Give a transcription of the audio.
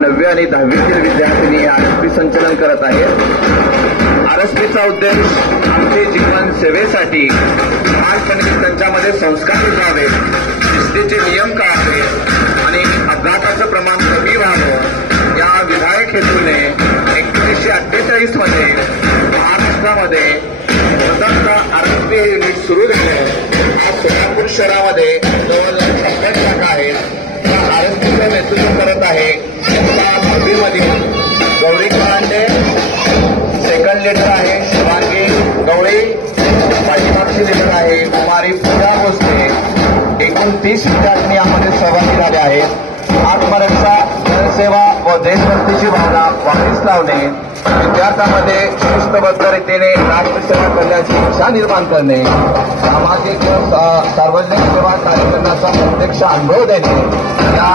9वी आणि 10वीतील विद्यार्थिनी आरएसपी संचलन करत आहेत। आरएसपीचा उद्देश आमचे जीवन सेवेसाठी लहानपणी त्यांच्यामध्ये संस्कार रुजावे, शिस्तीचे नियम कळावे आणि अपघाताचं प्रमाण कमी व्हावं या विधायक हेतूने 1948 मध्ये महाराष्ट्रामध्ये स्वतंत्र आरएसपी युनिट सुरू झाले। आज सोलापूर शहरामध्ये जवळजवळ 56 शाखा आहेत। आरएसपीचं नेतृत्व करत आहे मधील गौरी कांडे, सेकंड लीडर आहे शिवांगी गवळी, पाठीमागची लीडर आहे कुमारी पूजा भोसले। एकूण 30 विद्यार्थी यामध्ये सहभागी झाले आहेत। आत्मरक्षा, जनसेवा व देशभक्तीची भावना वापस लावणे, विद्यार्थ्यांमध्ये शिस्तबद्ध रीतीने राष्ट्रसेवा करण्याची इच्छा निर्माण करणे, सामाजिक व सार्वजनिक सेवा कार्य करण्याचा प्रत्यक्ष अनुभव देणे या